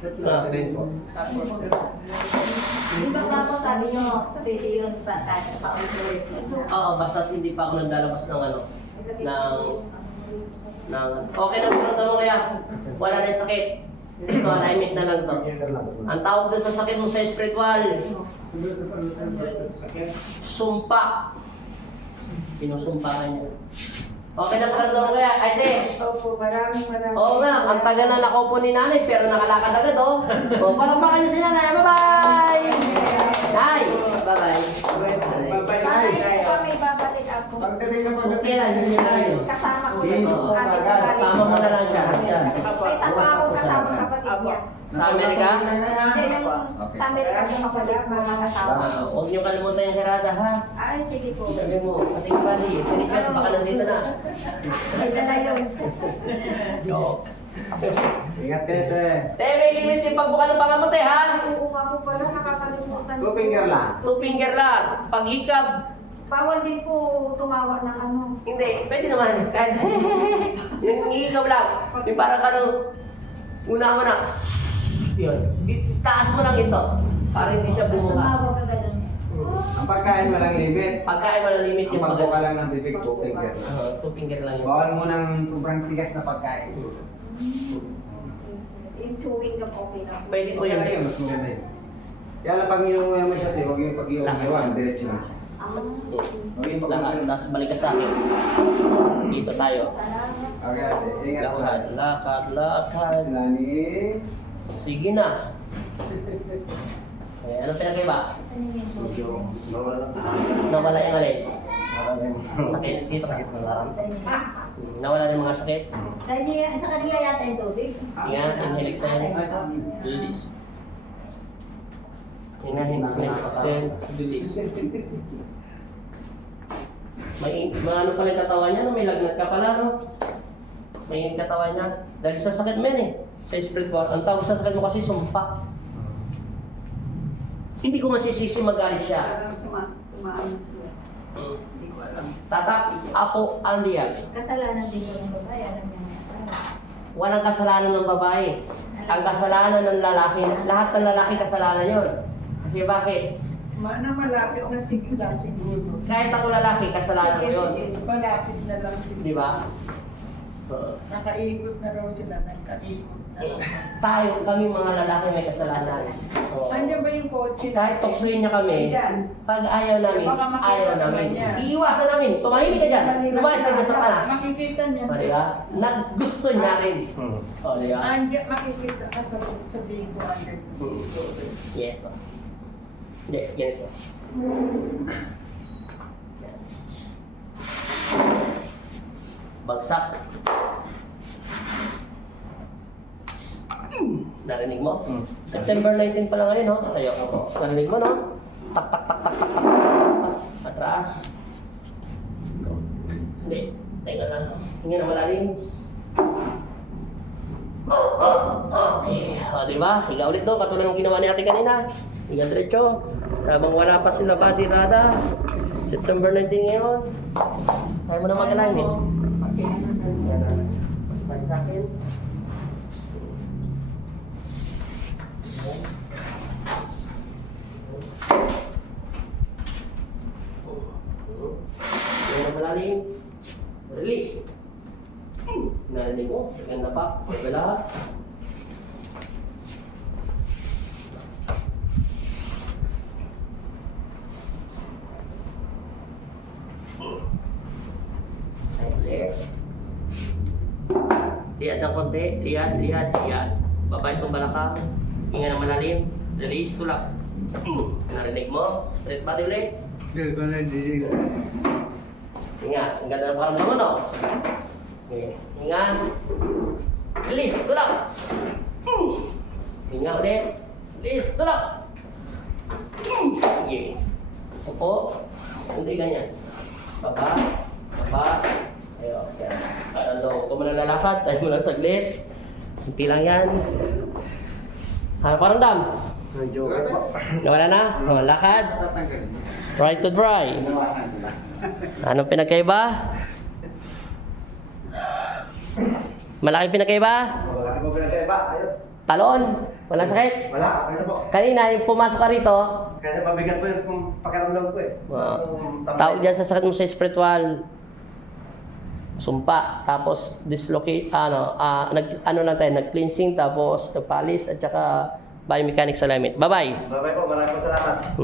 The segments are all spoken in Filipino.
Di ba po sabi nyo, pwede yun kahit pa-ulit. Oo, basta hindi pa ako naglalabas ng okay na mo kaya. Wala na yung sakit. Ito, alignment na lang to. Ang tawag doon sa sakit mo sa spiritual, sumpa. Sinusumpahan niya. Okay na mo kaya, ay te. Opo, maraming. Oo nga, ang tagal na nakaupo ni nanay, pero nakalakad agad oh. O, palakpakan niyo si nanay. Bye-bye! Nay! Bye-bye. Sanay po kami babalik ako. Okay lang, yun yun tayo. Kasama ko Yes. Kasama mo na lang siya. May isa pa akong kasama kapatid niya. Sa Amerika? Hindi, sa Amerika po kapatid ko nakasama. Huwag niyo kalimutan yung karada, ha? Ay, sige po. Sabi mo, ating bali, sinichat, baka nandito na. Ito na yun. Ingat kayo, te. Te, may limit yung pagbuka ng pangamatay, ha? Oo nga po pala, nakakalimutan. 2 finger lang. 2 finger lang. Paghikab, Bawal din po tumawa ng ano. hindi, pwede naman. Kahit, yung hihikab lang. Yung parang una mo na. Yun. Taas mo lang ito. Para hindi siya bumuka. Tumawag ka ganun. Ang pagkain walang limit. Pagkain mo na limit Ang yung pagbuka lang ng bibig, 2 finger. 2 finger lang yun. Bawal mo ng sobrang tigas na pagkain. Yung chewing gum okay na. Pwede po Okay yun. lang yun, mas maganda yun. Kaya lang pag inom mo naman siya, te, huwag yung pag-iwan, diretso lang siya. Huwag yung Lakad, pag-iwan. tapos balik ka sa akin. Dito tayo. Okay, ate, ingat po. Lakad, lakad, lakad. Lani. Sige na. Okay, ano pinagkaiba? Medyo nawala. Nawala yung alin? Nawala yung Sakit dito. sakit na lang. Nawala yung mga sakit. Sa kanila yata yung tubig. Yan, inhale, exhale. Release. Inhale, exhale, release. May ano pala yung katawan niya, no? May lagnat ka pala, no? May katawan niya. Dahil sa sakit mo yan eh. Sa spiritual. Ang tawag sa sakit mo kasi sumpa. Hindi ko masisisi magalit siya. Tatak, ako, Andian. Kasalanan din ko ng babae, alam niya nga. Walang kasalanan ng babae. Ang kasalanan ng lalaki, lahat ng lalaki kasalanan yon. Kasi bakit? Na malapit na sigla siguro. Kahit ako lalaki, kasalanan ko yun. Malapit na lang siguro. Di ba? Oo. Nakaikot na raw sila, nakaikot na raw. Tayo, kami mga lalaki may kasalanan. Oo. Andiyan ba yung kotse? Kahit tuksuin niya kami, Ayan. pag ayaw namin, Baka makita ayaw naman namin. niya. Iiwasan namin. Tumahimik ka dyan. Lumayas ka dyan sa talas. Makikita niya. O, di ba? Gusto niya rin. O, di ba? Andiyan, makikita ka sa bingo under. Yeah. Hindi, ganito. Yan. Bagsak. Narinig mo? September 19 pa lang ngayon, no? Tayo. Narinig mo, no? Tak, tak, tak, tak, tak, tak. Atras. Hindi. Teka lang. Hinga na malalim. Okay. O, diba? Higa ulit doon. Katulad ng ginawa ni ate kanina. Higa diretso. Habang wala pa sila body rada. September 19 ngayon. Kaya mo na mag-alignment. Yan na. Balik sa akin. Yan na malalim. Release. Narinig mo. Ganda pa. Wala. Lihat ng konti, lihat. Babay itong balakang. Hinga ng malalim. Release, tulak. Narinig mo? Straight body ulit. Hinga, ang ganda ng paramdam mo, no? Okay. Hinga. Release, tulak. Hinga ulit. Release, tulak. Okay. Upo. Hindi ganyan. Baba. Ayun, yan. Ano, kung mo nalalakad, tayo mo lang saglit. Hindi lang yan. Ano paramdam? Medyo. Nawala na? O, lakad. Try to dry. Anong pinagkaiba? Malaking pinagkaiba? Wala mo pinagkaiba, ayos. Talon? Walang sakit? Wala, okay na po. Kanina, yung pumasok ka rito, Kasi pabigat po yung pakiramdam ko eh. Yung tambay. tawag dyan sa sakit mo sa spiritual, sumpa, tapos dislocate, nag-cleansing, tapos nagpalis, at saka biomechanics alignment. Bye-bye. Bye-bye po, maraming salamat.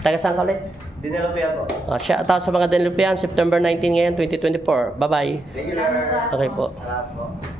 Taga saan ka ulit? Dinelopian po. Shout out sa mga Denlupian, September 19 ngayon, 2024. Bye-bye. Thank you, Lord. Okay po. Salamat po.